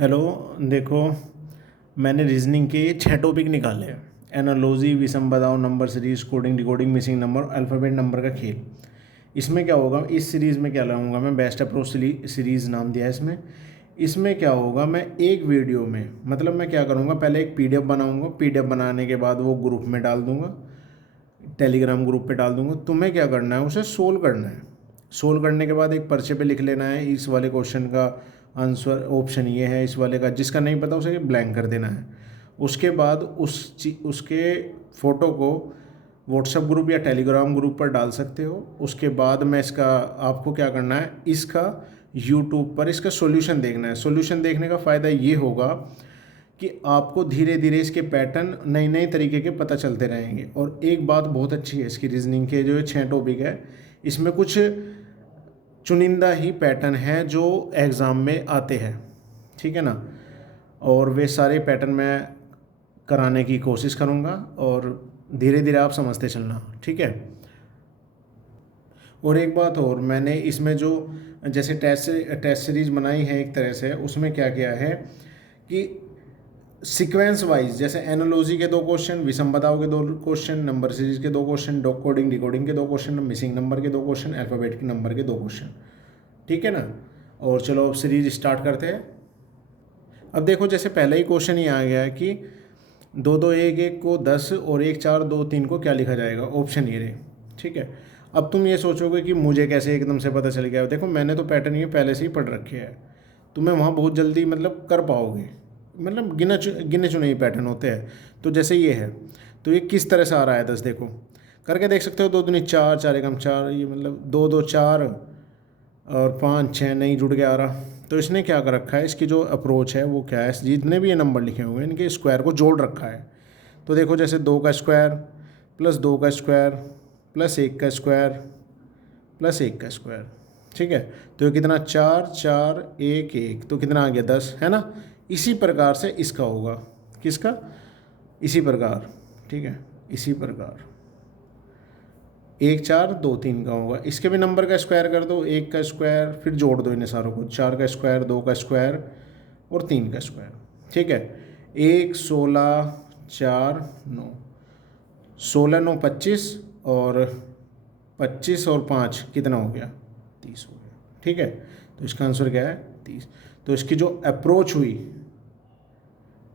Hello. देखो, मैंने reasoning के 6 टॉपिक निकाले हैं। एनालॉजी, विषम बताओ, number series, coding decoding, missing number, alphabet number का खेल। इसमें क्या होगा, इस सीरीज़ में क्या लाऊंगा मैं, बेस्ट अप्रोच सीरीज़ नाम दिया है इसमें। इसमें क्या होगा, मैं एक वीडियो में मतलब मैं क्या करूँगा, पहले एक पीडीएफ बनाऊँगा। पीडीएफ बनाने के बाद वो ग्रुप में डाल दूँगा, टेलीग्राम ग्रुप पे डाल दूँगा। तुम्हें क्या करना है, उसे सोल्व करना है। सोल्व करने के बाद एक पर्चे पे लिख लेना है, इस वाले क्वेश्चन का आंसर ऑप्शन ये है, इस वाले का जिसका नहीं पता उसे ब्लैंक कर देना है। उसके बाद उसके फ़ोटो को व्हाट्सएप ग्रुप या टेलीग्राम ग्रुप पर डाल सकते हो। उसके बाद में इसका आपको क्या करना है, इसका यूट्यूब पर इसका सॉल्यूशन देखना है। सॉल्यूशन देखने का फ़ायदा ये होगा कि आपको धीरे धीरे इसके पैटर्न नए नए तरीके के पता चलते रहेंगे। और एक बात बहुत अच्छी है इसकी, रीजनिंग के जो 6 टॉपिक है, इसमें कुछ चुनिंदा ही पैटर्न हैं जो एग्ज़ाम में आते हैं, ठीक है ना। और वे सारे पैटर्न मैं कराने की कोशिश करूँगा और धीरे धीरे आप समझते चलना, ठीक है। और एक बात और, मैंने इसमें जो जैसे टेस्ट सीरीज़ बनाई है एक तरह से, उसमें क्या किया है कि सीक्वेंस वाइज, जैसे एनालॉजी के 2 क्वेश्चन, विषम बताओ के 2 क्वेश्चन, नंबर सीरीज के 2 क्वेश्चन, कोडिंग डिकोडिंग के 2 क्वेश्चन, मिसिंग नंबर के 2 क्वेश्चन, अल्फ़ाबेट के नंबर के 2 क्वेश्चन, ठीक है ना। और चलो अब सीरीज स्टार्ट करते हैं। अब देखो, जैसे पहले ही क्वेश्चन ही आ गया है कि 2 2 1 1 को 10 और 1 4 2 3 को क्या लिखा जाएगा, ऑप्शन ये रहे, ठीक है। अब तुम ये सोचोगे कि मुझे कैसे एकदम से पता चल गया। देखो, मैंने तो पैटर्न ये पहले से ही पढ़ रखे हैं, तुम्हें वहाँ बहुत जल्दी मतलब कर पाओगे, मतलब गिने चुने ही पैटर्न होते हैं। तो जैसे ये है, तो ये किस तरह से आ रहा है 10, देखो करके देख सकते हो। 2 दूनी 4, 4 एकम 4, ये मतलब 2 2 4 और 5 6 नहीं जुड़ के आ रहा। तो इसने क्या कर रखा है, इसकी जो अप्रोच है वो क्या है, जितने भी ये नंबर लिखे हुए हैं इनके स्क्वायर को जोड़ रखा है। तो देखो, जैसे 2 का स्क्वायर प्लस 2 का स्क्वायर प्लस 1 का स्क्वायर प्लस 1 का स्क्वायर, ठीक है। तो ये कितना, 4 4 1 1, तो कितना आ गया 10, है ना। इसी प्रकार से इसका होगा, किसका, इसी प्रकार, ठीक है, इसी प्रकार 1 4 2 3 का होगा। इसके भी नंबर का स्क्वायर कर दो, 1 का स्क्वायर, फिर जोड़ दो इन्हें सारों को, 4 का स्क्वायर, 2 का स्क्वायर और 3 का स्क्वायर, ठीक है। 1 16 4 9, 16 9 25 और 25 और 5 कितना हो गया, 30 हो गया, ठीक है। तो इसका आंसर क्या है, 30। तो इसकी जो अप्रोच हुई,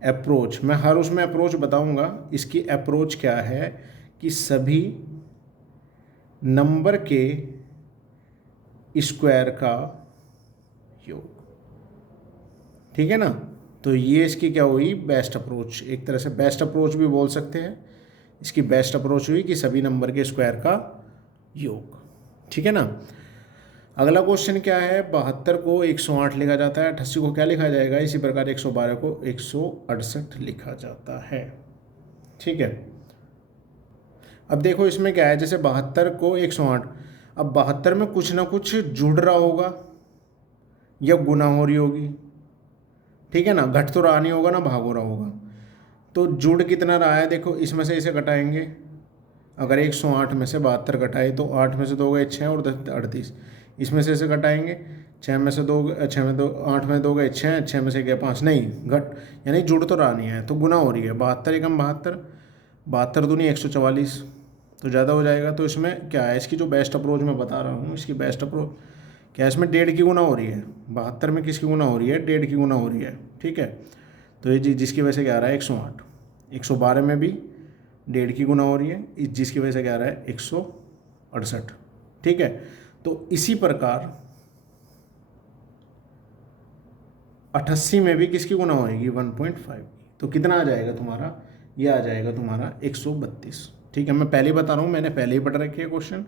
अप्रोच मैं हर उसमें अप्रोच बताऊंगा, इसकी अप्रोच क्या है कि सभी नंबर के स्क्वायर का योग, ठीक है ना। तो ये इसकी क्या हुई, बेस्ट अप्रोच, एक तरह से बेस्ट अप्रोच भी बोल सकते हैं। इसकी बेस्ट अप्रोच हुई कि सभी नंबर के स्क्वायर का योग, ठीक है ना। अगला क्वेश्चन क्या है, 72 को 108 लिखा जाता है, 88 को क्या लिखा जाएगा, इसी प्रकार 112 को 168 लिखा जाता है, ठीक है। अब देखो इसमें क्या है, जैसे 72 को 108, अब 72 में कुछ ना कुछ जुड़ रहा होगा या गुना हो रही होगी, ठीक है ना। घट तो रहा नहीं होगा ना, भाग हो रहा होगा। तो जुड़ कितना रहा है, देखो इसमें से इसे घटाएंगे। अगर 108 में से 72 घटाए तो 8 में से 2 गए 6 और 10 38, इसमें से इसे घटाएंगे। 6 में से 2, 6 में 2, 8 में 2 गए 6, 6 में से गया 5, नहीं घट, यानी जुड़ तो रहा नहीं है, तो गुना हो रही है। 72 एकम 72, 72 दूनी 144, तो ज़्यादा हो जाएगा। तो इसमें क्या है, इसकी जो बेस्ट अप्रोच मैं बता रहा हूँ, इसकी बेस्ट अप्रोच क्या है, इसमें 1.5 की गुना हो रही है। 72 में किसकी गुना हो रही है, 1.5 की गुना हो रही है, ठीक है। तो ये जिसकी वजह से क्या आ रहा है 108। 112 में भी 1.5 की गुना हो रही है, जिसकी वजह से क्या आ रहा है 168, ठीक है। तो इसी प्रकार 88 में भी किसकी गुना होएगी, 1.5। तो कितना आ जाएगा तुम्हारा, ये आ जाएगा तुम्हारा 132, ठीक है। मैं पहले ही बता रहा हूँ, मैंने पहले ही पढ़ रखी है क्वेश्चन,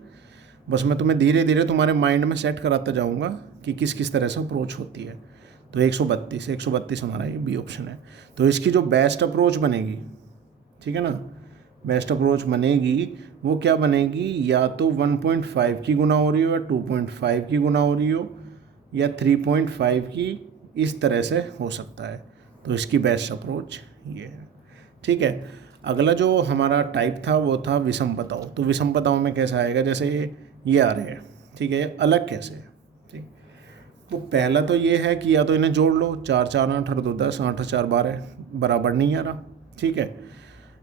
बस मैं तुम्हें धीरे धीरे तुम्हारे माइंड में सेट कराता जाऊँगा कि किस किस तरह से अप्रोच होती है। तो 132 हमारा ये बी ऑप्शन है। तो इसकी जो बेस्ट अप्रोच बनेगी, ठीक है ना, बेस्ट अप्रोच बनेगी, वो क्या बनेगी, या तो 1.5 की गुना हो रही हो, या 2.5 की गुना हो रही हो, या 3.5 की, इस तरह से हो सकता है। तो इसकी बेस्ट अप्रोच ये है, ठीक है। अगला जो हमारा टाइप था वो था विषम बताओ। तो विषम बताओ में कैसा आएगा, जैसे ये आ रहे हैं, ठीक है, अलग कैसे है, ठीक। तो पहला तो ये है कि या तो इन्हें जोड़ लो, 4 4 8 और 2 10, 8 4 12 बराबर नहीं आ रहा, ठीक है।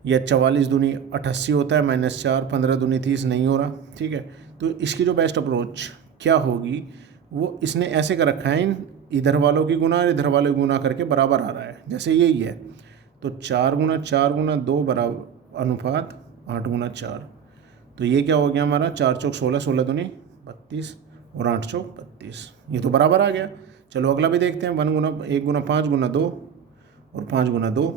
या 44 दूनी 88 होता है, -4, 15 दूनी 30 नहीं हो रहा, ठीक है। तो इसकी जो बेस्ट अप्रोच क्या होगी, वो इसने ऐसे कर रखा है, इधर वालों की गुना और इधर वालों की गुना करके बराबर आ रहा है, जैसे यही है। तो 4 × 4 × 2 बराबर अनुपात 8 × 4। तो ये क्या हो गया हमारा, 4 चौक 16, 16 दूनी 32 और 8 चौक 32, ये तो बराबर आ गया। चलो अगला भी देखते हैं, 1 × 5 × 2 और 5 × 2।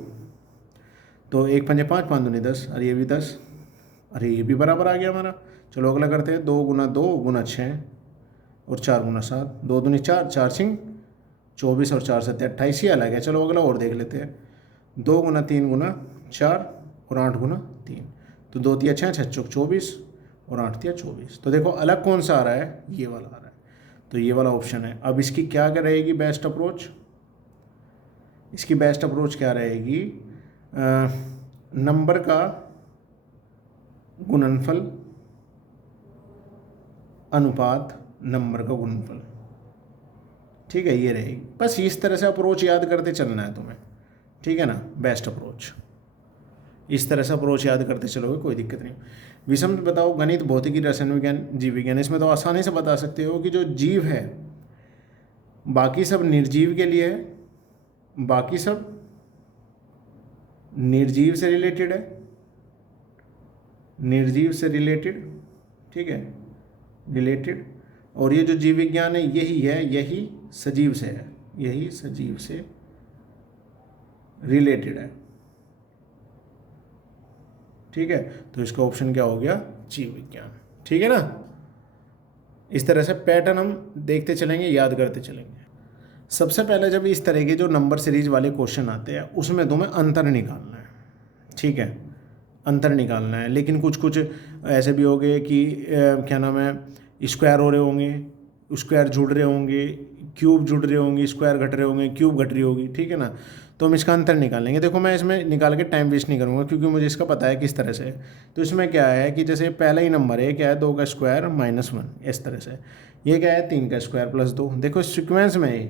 तो 1 × 5 5 दूनी 10, अरे ये भी 10, अरे ये भी बराबर आ गया हमारा। चलो अगला करते हैं, 2 × 2 × 6 और 4 × 7, 2 दूनी 4, 4 सिंग 24 और 4 7 28, ही अलग है। चलो अगला और देख लेते हैं, 2 × 3 × 4 और 8 × 3। तो 2 तिया 6, 6 चौक 24 और 8 तिया 24। तो देखो अलग कौन सा आ रहा है, ये वाला आ रहा है, तो ये वाला ऑप्शन है। अब इसकी क्या रहेगी बेस्ट अप्रोच, इसकी बेस्ट अप्रोच क्या रहेगी, नंबर का गुणनफल अनुपात नंबर का गुणनफल, ठीक है, ये रहेगी। बस इस तरह से अप्रोच याद करते चलना है तुम्हें, ठीक है ना। बेस्ट अप्रोच इस तरह से अप्रोच याद करते चलोगे, कोई दिक्कत नहीं। विषम बताओ, गणित, भौतिकी, रसायन विज्ञान, जीव विज्ञान। इसमें तो आसानी से बता सकते हो कि जो जीव है बाकी सब निर्जीव के लिए है, बाकी सब निर्जीव से रिलेटेड है, निर्जीव से रिलेटेड, ठीक है, रिलेटेड। और ये जो जीव विज्ञान है यही है, यही सजीव से है, यही सजीव से रिलेटेड है, ठीक है। तो इसका ऑप्शन क्या हो गया, जीव विज्ञान, ठीक है ना। इस तरह से पैटर्न हम देखते चलेंगे, याद करते चलेंगे। सबसे पहले जब इस तरह के जो नंबर सीरीज वाले क्वेश्चन आते हैं उसमें तुम्हें अंतर निकालना है, ठीक है, अंतर निकालना है। लेकिन कुछ कुछ ऐसे भी हो गए कि क्या नाम है, स्क्वायर हो रहे होंगे, स्क्वायर जुड़ रहे होंगे, क्यूब जुड़ रहे होंगे, स्क्वायर घट रहे होंगे, क्यूब घट रही होगी, ठीक है ना। तो हम इसका अंतर निकालेंगे। देखो मैं इसमें निकाल के टाइम वेस्ट नहीं करूँगा क्योंकि मुझे इसका पता है किस तरह से। तो इसमें क्या है कि जैसे पहला ही नंबर है, क्या है, 2 का स्क्वायर -1, इस तरह से। ये क्या है, 3 का स्क्वायर +2। देखो सीक्वेंस में ही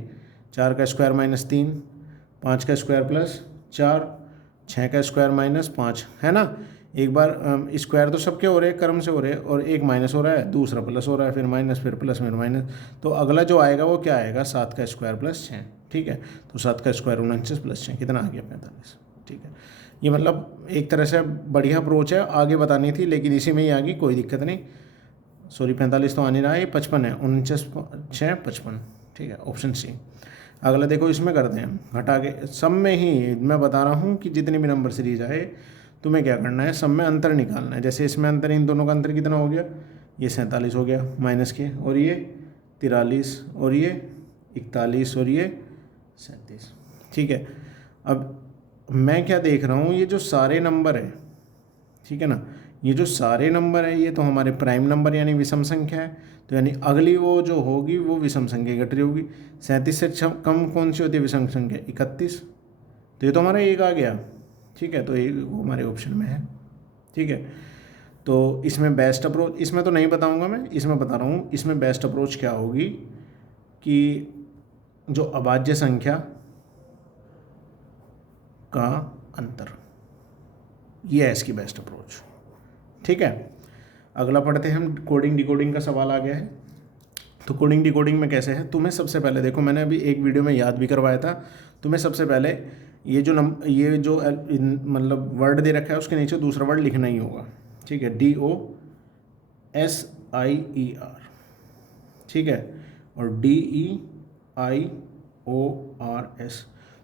4 का स्क्वायर -3, 5 का स्क्वायर +4, 6 का स्क्वायर -5, है ना। एक बार स्क्वायर तो सबके हो रहे हैं, क्रम से हो रहे हैं, और एक माइनस हो रहा है, दूसरा प्लस हो रहा है, फिर माइनस, फिर प्लस, फिर माइनस। तो अगला जो आएगा वो क्या आएगा, 7 का स्क्वायर +6, ठीक है। तो 7 का स्क्वायर 49 + 6 कितना आ गया, 45, ठीक है। ये मतलब एक तरह से बढ़िया अप्रोच है, आगे बतानी थी लेकिन इसी में ही आ गई, कोई दिक्कत नहीं। सॉरी 45 तो आ नहीं रहा है, 55 है, 49 6 55, ठीक है, ऑप्शन सी। अगला देखो, इसमें करते हैं घटा के, सब में ही मैं बता रहा हूँ कि जितनी भी नंबर सीरीज आए तुम्हें क्या करना है, सब में अंतर निकालना है। जैसे इसमें अंतर, इन दोनों का अंतर कितना हो गया, ये 47 हो गया माइनस के, और ये 43, और ये 41, और ये 37, ठीक है। अब मैं क्या देख रहा हूँ, ये जो सारे नंबर है, ठीक है ना, ये जो सारे नंबर है ये तो हमारे प्राइम नंबर यानी विषम संख्या है। तो यानी अगली वो जो होगी वो विषम संख्या घट रही होगी। 37 से कम कौन सी होती है विषम संख्या, 31। तो ये तो हमारा एक आ गया, ठीक है, तो ये हमारे ऑप्शन में है, ठीक है। तो इसमें बेस्ट अप्रोच, इसमें तो नहीं बताऊंगा मैं, इसमें बता रहा हूँ, इसमें बेस्ट अप्रोच क्या होगी कि जो अभाज्य संख्या का अंतर, ये है इसकी बेस्ट अप्रोच, ठीक है। अगला पढ़ते हैं हम, कोडिंग डिकोडिंग का सवाल आ गया है। तो कोडिंग डिकोडिंग में कैसे है, तुम्हें सबसे पहले देखो, मैंने अभी एक वीडियो में याद भी करवाया था। तुम्हें सबसे पहले ये जो मतलब वर्ड दे रखा है उसके नीचे दूसरा वर्ड लिखना ही होगा, ठीक है, DOSIER, ठीक है, और DEIORS।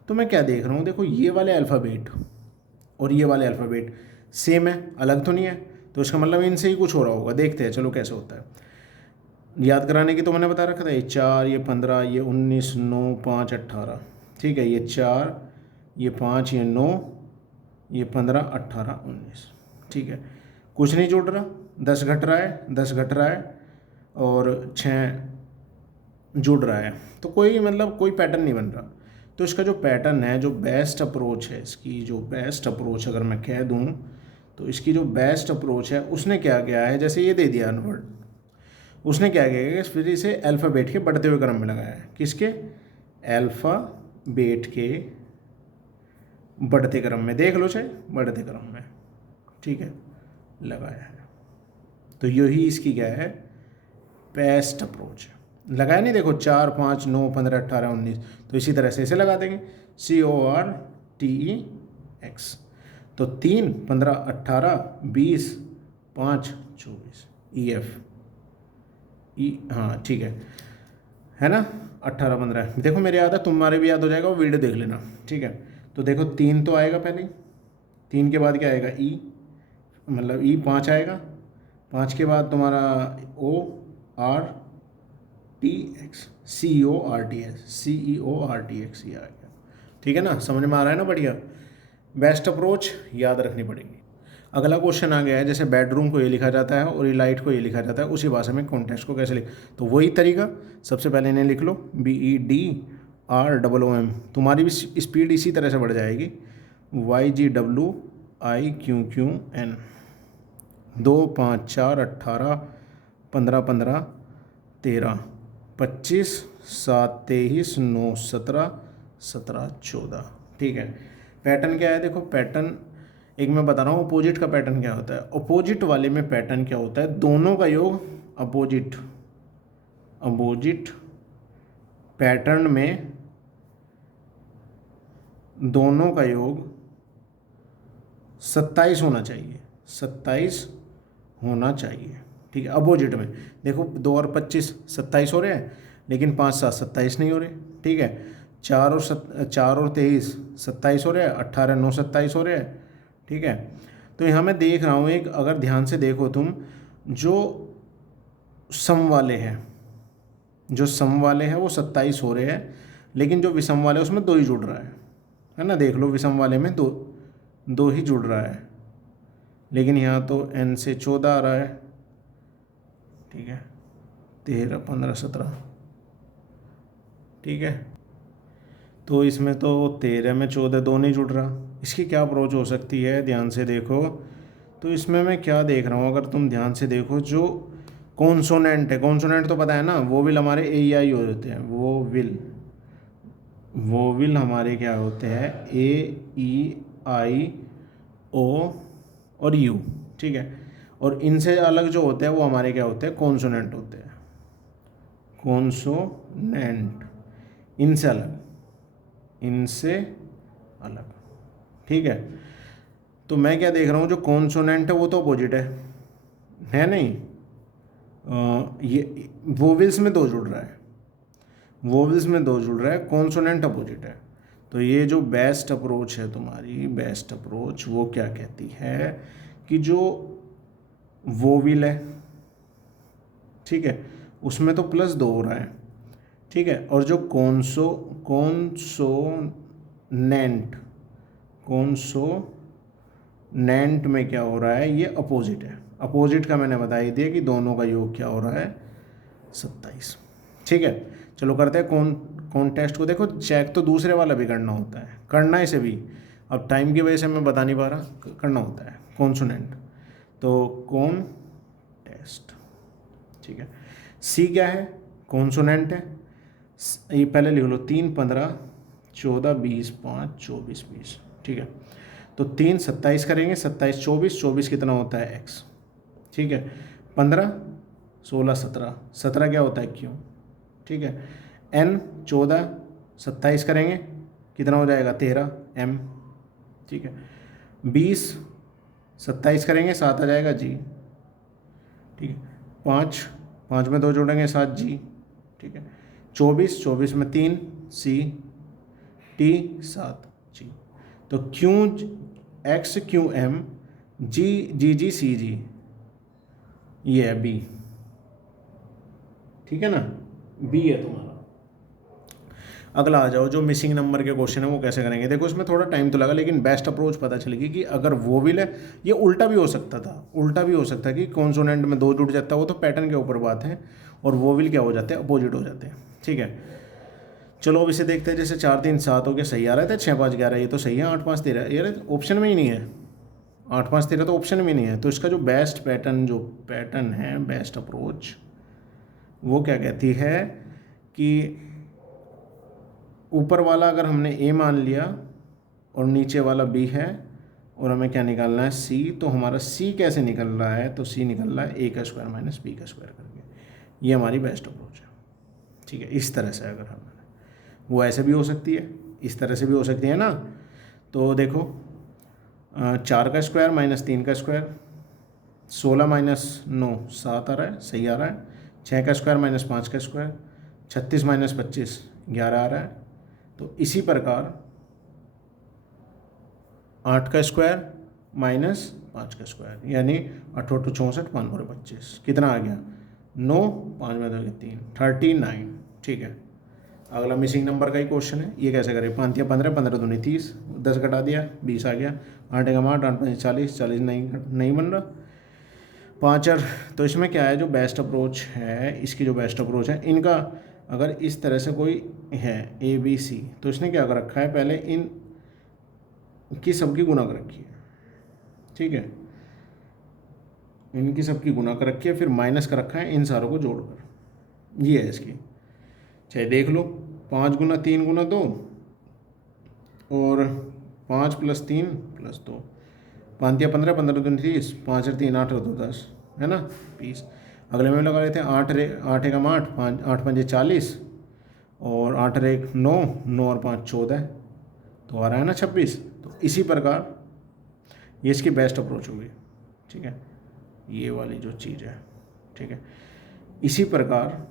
तो मैं क्या देख रहा हूँ, देखो ये वाले अल्फ़ाबेट और ये वाले अल्फ़ाबेट सेम है, अलग तो नहीं है। तो इसका मतलब इनसे ही कुछ हो रहा होगा, देखते हैं चलो कैसे होता है। याद कराने की तो मैंने बता रखा था, ये 4, ये 15, ये 19, 9, 5, 18, ठीक है, ये 4, ये 5, ये 9, ये 15, 18, 19, ठीक है। कुछ नहीं जुड़ रहा, 10 घट रहा है, 10 घट रहा है, और 6 जुड़ रहा है। तो कोई मतलब कोई पैटर्न नहीं बन रहा। तो इसका जो पैटर्न है, जो बेस्ट अप्रोच है, इसकी जो बेस्ट अप्रोच अगर मैं कह दूँ तो इसकी जो बेस्ट अप्रोच है उसने क्या किया है, जैसे ये दे दिया अनवर्ड, उसने क्या किया कि फिर इसे अल्फ़ाबेट के बढ़ते हुए क्रम में लगाया है। किसके? अल्फ़ाबेट के बढ़ते क्रम में, देख लो चाहे बढ़ते क्रम में, ठीक है, लगाया है। तो यही इसकी क्या है? बेस्ट अप्रोच है। लगाया नहीं, देखो 4, 5, 9, 15, 18, 19, तो इसी तरह से इसे लगा देंगे CORTEX। तो 3, 15, 18, 20, 5, 24 EF हाँ ठीक है ना, 18, 15। देखो मेरे याद है, तुम्हारे भी याद हो जाएगा, वो वीडियो देख लेना, ठीक है। तो देखो 3 तो आएगा पहले, 3 के बाद क्या आएगा? E, मतलब E 5 आएगा, 5 के बाद तुम्हारा ORTX CEORTX ये आ गया, ठीक है ना, समझ में आ रहा है ना? बढ़िया। बेस्ट अप्रोच याद रखनी पड़ेगी। अगला क्वेश्चन आ गया है, जैसे बेडरूम को ये लिखा जाता है और लाइट को ये लिखा जाता है, उसी भाषा में कॉन्टेक्स्ट को कैसे लिख, तो वही तरीका, सबसे पहले इन्हें लिख लो BEDROOM। तुम्हारी भी स्पीड इसी तरह से बढ़ जाएगी, YGWIQQN। 2, 5, 4, 18, 15, 15, 13, 25, 7, 23, 9, 17, 17, 14, ठीक है। पैटर्न क्या है? देखो पैटर्न एक मैं बता रहा हूँ, अपोजिट का पैटर्न क्या होता है। अपोजिट वाले में पैटर्न क्या होता है? दोनों का योग, अपोजिट पैटर्न में दोनों का योग 27 होना चाहिए, 27 होना चाहिए, ठीक है। अपोजिट में देखो 2 और 25 27 हो रहे हैं, लेकिन 5, 7, 27 नहीं हो रहे, ठीक है। 4 और 23 27 हो रहे हैं, 18, 9, 27 हो रहे हैं, ठीक है। तो यहाँ मैं देख रहा हूँ एक, अगर ध्यान से देखो तुम, जो सम वाले हैं वो 27 हो रहे हैं, लेकिन जो विषम वाले हैं उसमें 2 ही जुड़ रहा है ना। देख लो विषम वाले में 2 ही जुड़ रहा है, लेकिन यहाँ तो n से 14 आ रहा है, ठीक है, 13, 15, 17, ठीक है। तो इसमें तो 13 में 14 2 नहीं जुड़ रहा। इसकी क्या अप्रोच हो सकती है? ध्यान से देखो, तो इसमें मैं क्या देख रहा हूँ, अगर तुम ध्यान से देखो, जो कॉन्सोनेंट है, कॉन्सोनेंट तो पता है ना, वोविल हमारे AEI होते हैं, वोविल हमारे क्या होते हैं? AEIO और U, ठीक है। और इनसे अलग जो होते हैं वो हमारे क्या होते हैं? कॉन्सोनेंट होते हैं, कॉन्सोनेंट, इनसे अलग, ठीक है। तो मैं क्या देख रहा हूँ, जो कॉन्सोनेंट है वो तो अपोजिट है नहीं, ये वोवेल्स में 2 जुड़ रहा है, कॉन्सोनेंट अपोजिट है। तो ये जो बेस्ट अप्रोच है तुम्हारी, बेस्ट अप्रोच वो क्या कहती है कि जो वोविल है, ठीक है, उसमें तो +2 हो रहा है, ठीक है, और जो कॉन्सोनेंट में क्या हो रहा है? ये अपोजिट है। अपोजिट का मैंने बता ही दिया कि दोनों का योग क्या हो रहा है? 27, ठीक है। चलो करते हैं कॉन्टेक्स्ट को। देखो चेक तो दूसरे वाला भी करना होता है, करना है इसे भी, अब टाइम की वजह से मैं बता नहीं पा रहा, करना होता है कॉन्सोनेंट। तो कॉन्टेक्स्ट, ठीक है। C क्या है? कॉन्सोनेंट है। ये पहले लिख लो, 3, 15, 14, 20, 5, 24, 20, ठीक है। तो 3 27 करेंगे, 27 24, 24 कितना होता है? X, ठीक है। 15, 16, 17, 17 क्या होता है? Q, ठीक है। N 14, 27 करेंगे, कितना हो जाएगा? 13 M, ठीक है। 20 27 करेंगे, 7 आ जाएगा G, ठीक है। 5 में 2 जोड़ेंगे, 7 G, ठीक है। 24 में 3 C, T 7 G। तो X Q M G G C G, ये है B, ठीक है ना, B है तुम्हारा। अगला आ जाओ, जो मिसिंग नंबर के क्वेश्चन है वो कैसे करेंगे। देखो इसमें थोड़ा टाइम तो लगा, लेकिन बेस्ट अप्रोच पता चलेगी कि अगर वोविल है, ये उल्टा भी हो सकता है कि कॉन्सोनेंट में 2 जुड़ जाता है, वो तो पैटर्न के ऊपर बात है, और वोविल क्या हो जाते हैं? अपोजिट हो जाते हैं, ठीक है। चलो अब इसे देखते हैं। जैसे 4, 3, 7 हो गया, सही आ रहा था। 6, 5, 11 ये तो सही है। 8, 5, 13 ये ऑप्शन में ही नहीं है, 8, 5, 13 तो ऑप्शन में नहीं है। तो इसका जो बेस्ट पैटर्न है, बेस्ट अप्रोच वो क्या कहती है कि ऊपर वाला अगर हमने ए मान लिया और नीचे वाला बी है और हमें क्या निकालना है सी, तो हमारा सी कैसे निकल रहा है, तो सी निकल रहा है ए का स्क्वायर माइनस बी का स्क्वायर करके। ये हमारी बेस्ट अप्रोच है। ठीक है, इस तरह से अगर हमने, वो ऐसे भी हो सकती है, इस तरह से भी हो सकती है ना। तो देखो 4 का स्क्वायर माइनस 3 का स्क्वायर, 16 माइनस 9 7 आ रहा है, सही आ रहा है। 6 का स्क्वायर माइनस 5 का स्क्वायर, 36 माइनस 25 11 आ रहा है। तो इसी प्रकार 8 का स्क्वायर माइनस 5 का स्क्वायर, यानी 8 8 64 5 4 25 कितना आ गया 9, 5 में 2 3 39। ठीक है, अगला मिसिंग नंबर का ही क्वेश्चन है। ये कैसे करें, 5 या 15 15 दूनी 30, 10 घटा दिया 20 आ गया। 8 एकम 8 8 5 40 40 नहीं बन रहा 5 और। तो इसमें क्या है, जो बेस्ट अप्रोच है, इसकी जो बेस्ट अप्रोच है, इनका अगर इस तरह से कोई है ए बी सी, तो इसने क्या कर रखा है, पहले इन की सबकी गुणा कर रखी है। ठीक है, इनकी सबकी गुणा कर रखी है, फिर माइनस कर रखा है इन सारों को जोड़कर। ये है इसकी, चाहे देख लो 5 गुना 3 गुना 2 और 5 प्लस 3 प्लस 2, 5 या 15 15 दूनी 30, 5 और 3 8 और 2 10 है ना 20। अगले में लगा लेते हैं 8 एकम 8 5 8 5 40 और 8 और 1 9 9 और 5 14, तो आ रहा है ना 26। तो इसी प्रकार ये इसकी बेस्ट अप्रोच होगी। ठीक है, ये वाली जो चीज़ है। ठीक है, इसी प्रकार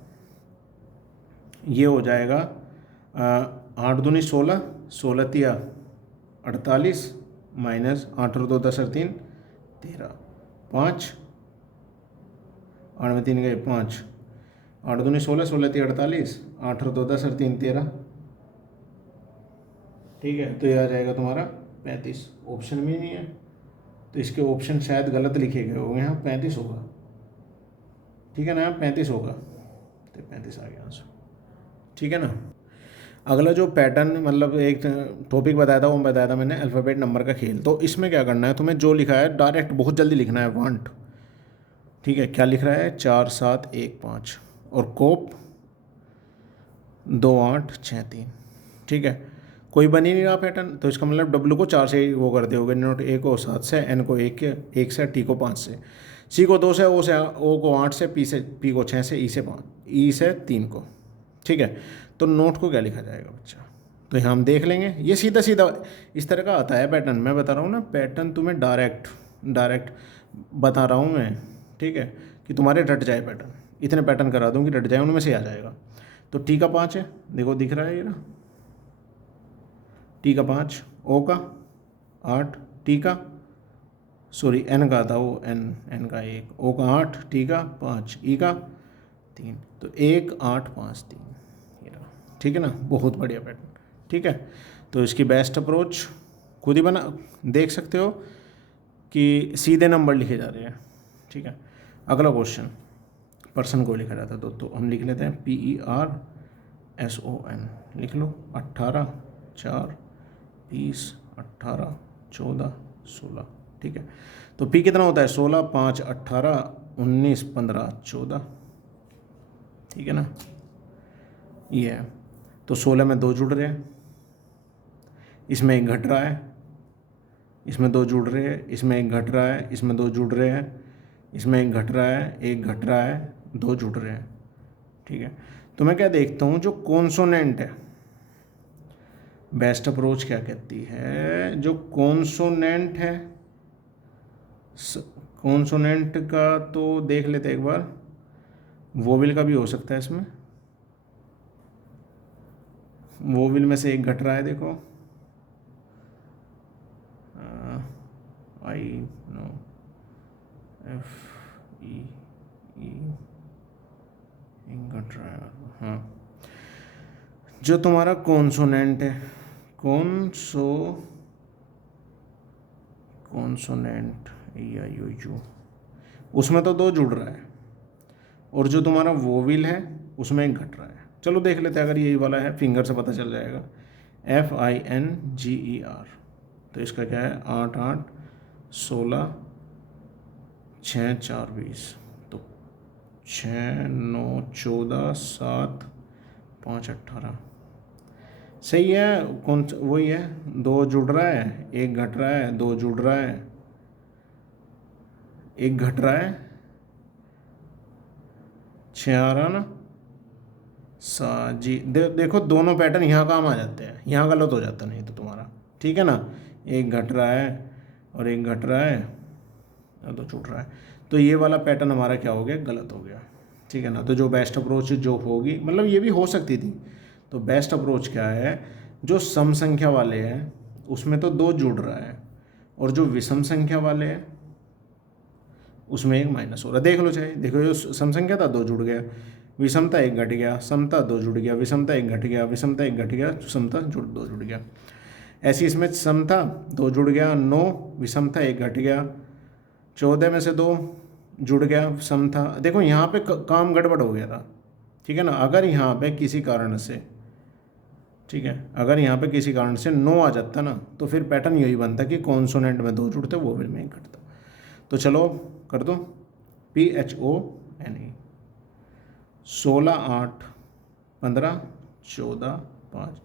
ये हो जाएगा 8 दूनी 16 16 तिया 48 माइनस 8 और 2 10 और 3 13 5 8 में 3 गए 5, 8 दूनी 16 16 तिया 48 8 और 2 10 और 3 13। ठीक है, तो ये आ जाएगा तुम्हारा 35। ऑप्शन में नहीं है, तो इसके ऑप्शन शायद गलत लिखे गए होंगे, यहाँ 35 होगा। ठीक है ना, 35 होगा, तो 35 आ गया आंसर। ठीक है ना। अगला जो पैटर्न, मतलब एक टॉपिक बताया था, वो बताया था मैंने अल्फ़ाबेट नंबर का खेल। तो इसमें क्या करना है, तुम्हें जो लिखा है डायरेक्ट बहुत जल्दी लिखना है, वांट। ठीक है, क्या लिख रहा है 4 7 1 5 और कोप 2 8 6 3। ठीक है, कोई बन ही नहीं रहा पैटर्न, तो इसका मतलब डब्ल्यू को 4 से वो कर दोगे, नोट ए को 7 से, एन को 1 से, टी को 5 से, सी को 2 से, ओ को 8 से, पी को 6 से, ई से 5, ई से 3 को। ठीक है, तो नोट को क्या लिखा जाएगा बच्चा, तो यहाँ हम देख लेंगे। ये सीधा सीधा इस तरह का आता है पैटर्न, मैं बता रहा हूँ ना, पैटर्न तुम्हें डायरेक्ट बता रहा हूँ मैं। ठीक है, कि तुम्हारे रट जाए पैटर्न, इतने पैटर्न करा दूँ कि रट जाए, उनमें से आ जाएगा। तो टी का 5 है, देखो दिख रहा है ये ना, टी का 5, ओ का 8, टी का सॉरी एन का था वो, एन का 1, ओ का 8, टी का 5, ई का 3, तो 1 8 5 3। ये रहा, ठीक है ना, बहुत बढ़िया पैटर्न। ठीक है, तो इसकी बेस्ट अप्रोच खुद ही बना देख सकते हो कि सीधे नंबर लिखे जा रहे हैं। ठीक है, अगला क्वेश्चन पर्सन को लिखा जाता है, तो हम लिख लेते हैं PERSON, लिख लो 18 4 20 18 14 16। ठीक है, तो पी कितना होता है 16 5 18 19 15 14। ठीक है ना, ये है। तो 16 में 2 जुड़ रहे हैं, इसमें 1 घट रहा है, इसमें 2 जुड़ रहे हैं, इसमें 1 घट रहा है, इसमें 2 जुड़ रहे हैं, इसमें 1 घट रहा है, 1 घट रहा है, 2 जुड़ रहे हैं। ठीक है, तो मैं क्या देखता हूँ, जो कॉन्सोनेंट है, बेस्ट अप्रोच क्या कहती है, जो कॉन्सोनेंट है, कॉन्सोनेंट का तो देख लेते एक बार, वोविल का भी हो सकता है इसमें, वोविल में से 1 घट रहा है, देखो आई नो एफ ई घट रहा है। हाँ, जो तुम्हारा कॉन्सोनेंट है, कॉन्सोनेंट या यू, उसमें तो 2 जुड़ रहा है, और जो तुम्हारा वोविल है उसमें 1 घट रहा है। चलो देख लेते हैं, अगर यही वाला है फिंगर से पता चल जाएगा, FINGER। तो इसका क्या है 8 8 16 6 4 20। तो 6 9 14 7 5 18 सही है। कौन वही है, 2 जुड़ रहा है, 1 घट रहा है, 2 जुड़ रहा है, 1 घट रहा है, 6 आ रहा ना जी। देखो दोनों पैटर्न यहाँ काम आ जाते हैं, यहाँ गलत हो जाता नहीं तो तुम्हारा, ठीक है ना। 1 घट रहा है और 1 घट रहा है और 2 जुड़ रहा है, तो ये वाला पैटर्न हमारा क्या हो गया, गलत हो गया, ठीक है ना। तो जो बेस्ट अप्रोच जो होगी, मतलब ये भी हो सकती थी, तो बेस्ट अप्रोच क्या है, जो सम संख्या वाले हैं उसमें तो 2 जुड़ रहा है, और जो विषम संख्या वाले हैं उसमें 1 माइनस हो रहा है। देख लो चाहे, देखो जो सम संख्या था 2 जुड़ गया, विषमता 1 घट गया, समता 2 जुड़ गया, विषमता 1 घट गया, विषमता 1 घट गया, समता 2 जुड़ गया। ऐसी इसमें समता 2 जुड़ गया, 9 विषमता 1 घट गया, 14 में से 2 जुड़ गया समता। देखो यहाँ पे काम गड़बड़ हो गया था, ठीक है ना। अगर यहाँ पे किसी कारण से, ठीक है, अगर यहाँ पे किसी कारण से 9 आ जाता ना, तो फिर पैटर्न यही बनता कि कॉन्सोनेंट में 2 जुड़ते, वो भी में घटता। तो चलो कर दो, PHONE 16 8 15 14 5,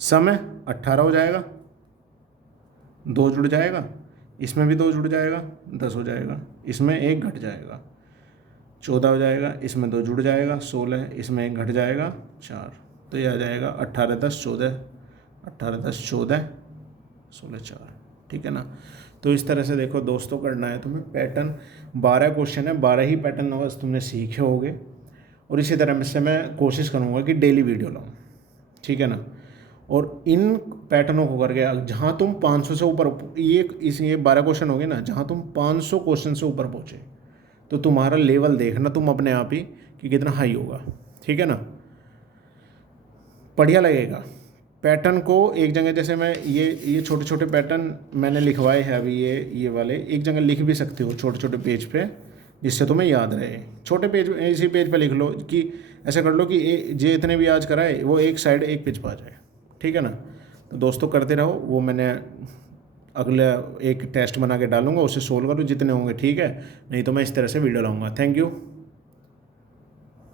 समय 18 हो जाएगा, 2 जुड़ जाएगा, इसमें भी 2 जुड़ जाएगा, 10 हो जाएगा, इसमें 1 घट जाएगा, 14 हो जाएगा, इसमें 2 जुड़ जाएगा, 16, इसमें 1 घट जाएगा, 4। तो ये आ जाएगा 18 10 14, 18 10 14 16 4, ठीक है ना। तो इस तरह से देखो दोस्तों करना है तुम्हें पैटर्न। 12 क्वेश्चन है, 12 ही पैटर्न बस तुमने सीखे होगे, और इसी तरह से मैं कोशिश करूँगा कि डेली वीडियो लाऊँ, ठीक है ना। और इन पैटर्नों को करके जहाँ तुम 500 से ऊपर, ये 12 क्वेश्चन हो गए ना, जहाँ तुम 500 क्वेश्चन से ऊपर पहुँचे, तो तुम्हारा लेवल देखना तुम अपने आप ही कि कितना हाई होगा, ठीक है ना। बढ़िया लगेगा। पैटर्न को एक जगह, जैसे मैं ये छोटे छोटे पैटर्न मैंने लिखवाए हैं अभी, ये वाले एक जगह लिख भी सकते हो छोटे छोटे पेज पे, जिससे तुम्हें याद रहे। छोटे पेज, इसी पेज पे लिख लो कि ऐसा कर लो कि जे इतने भी आज कराए वो एक साइड एक पेज पर आ जाए, ठीक है ना। तो दोस्तों करते रहो, वो मैंने अगला एक टेस्ट बना के डालूंगा, उसे सोल्व करो जितने होंगे, ठीक है। नहीं तो मैं इस तरह से वीडियो लाऊंगा। Thank you.